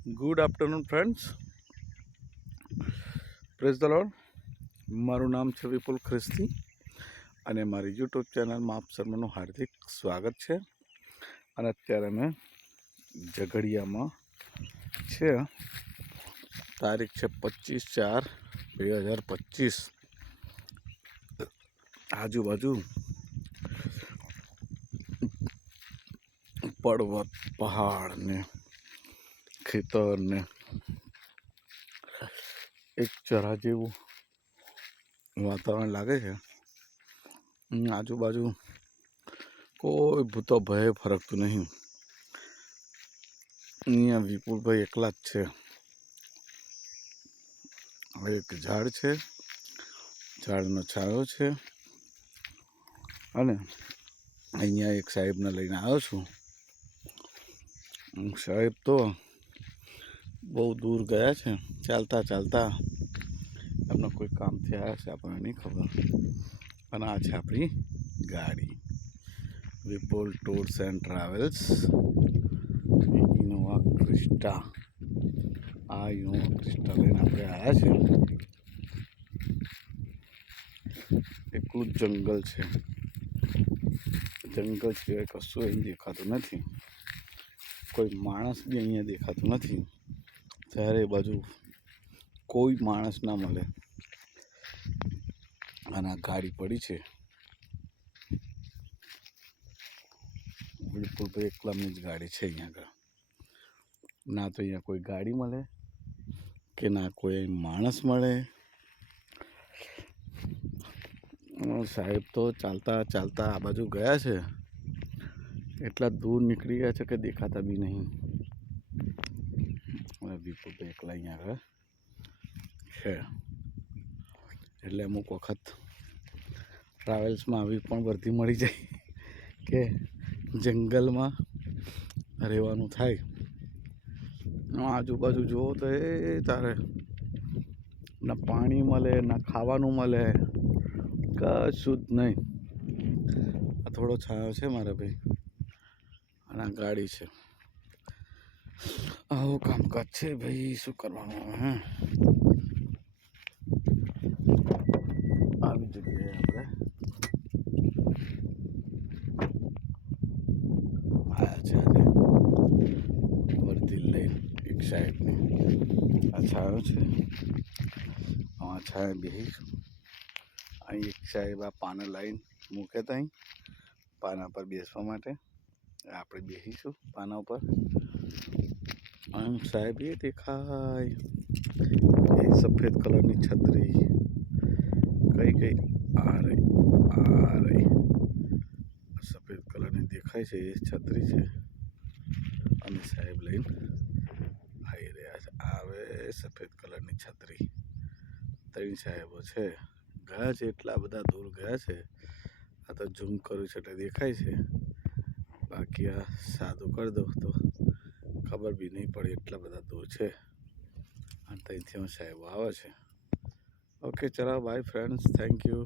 Good afternoon friends. Praise the lord. મારું નામ છે વિપુલ ખ્રિસ્તી અને મારી યુટ્યુબ ચેનલમાં આપ સર્વનું હાર્દિક સ્વાગત છે. અને અત્યારે અમે ઝઘડિયામાં છે. તારીખ છે 25/4/2025. આજુબાજુ પર્વત, પહાડ ને ખેતર ને એક ચરા જેવું વાતાવરણ લાગે છે. આજુબાજુ કોઈ ભૂતો ભય ફરકતું નહીં. અહીંયા વિપુલભાઈ એકલા જ છે. એક ઝાડ છે, ઝાડનો છાંયો છે અને અહીંયા એક સાહેબને લઈને આવ્યો છું. સાહેબ તો બહુ દૂર ગયા છે, ચાલતા ચાલતા. એમનો કોઈ કામથી આવ્યા છે, આપણને નહીં ખબર. અને આ છે આપણી ગાડી, Vipul tours and travels Innova Crysta. આ ઇનોવા ક્રિસ્ટા લઈને આપણે આવ્યા છે. એકલું જંગલ છે, જંગલ સિવાય કશું અહીં દેખાતું નથી. કોઈ માણસ બી અહીંયા દેખાતું નથી. ચારે બાજુ કોઈ માણસ ના મળે. અને આ ગાડી પડી છે. વિપુલભાઈ એકલાની જ ગાડી છે. અહીંયા આગળ ના તો અહીંયા કોઈ ગાડી મળે કે ના કોઈ માણસ મળે. સાહેબ તો ચાલતા ચાલતા આ બાજુ ગયા છે. એટલા દૂર નીકળી ગયા છે કે દેખાતા બી નહીં. વિપુલભાઈ એકલા અહીંયા આગળ છે. એટલે અમુક વખત ટ્રાવેલ્સમાં આવી પણ વર્ધી મળી જાય કે જંગલમાં રહેવાનું થાય. આજુબાજુ જુઓ તો એ તારે ના પાણી મળે, ના ખાવાનું મળે, કશું જ નહીં. આ થોડો છાંયો છે મારા ભાઈ, અને આ ગાડી છે. આવું કામકાજ છે ભાઈ, શું કરવાનું. આવી જગ્યાએ આપણે આવ્યા છે આજે વર્ધી લઈને એક સાહેબને. આ છાંયો છે, આ છાંયો બેસીશું. અહીં એક સાહેબ આ પાને લાઈન મૂકે તો અહીં પાના પર બેસવા માટે આપણે બેસીશું પાના ઉપર. આમ સાહેબ એ દેખાય, એ સફેદ કલરની છત્રી કઈ આ રહી સફેદ કલરની દેખાય છે, એ છત્રી છે. અને સાહેબ લઈને આવી રહ્યા છે. આવે સફેદ કલરની છત્રી. 3 સાહેબો છે. ગયા છે, એટલા બધા દૂર ગયા છે. આ તો ઝૂમ કર્યું છે એટલે દેખાય છે. બાકી આ સાદું કરી દો તો ખબર બી નહીં પડે, એટલા બધા દૂર છે. અને ત્યાંથી સાહેબો આવે છે. ઓકે, ચલો બાય ફ્રેન્ડ્સ, થેન્ક યુ.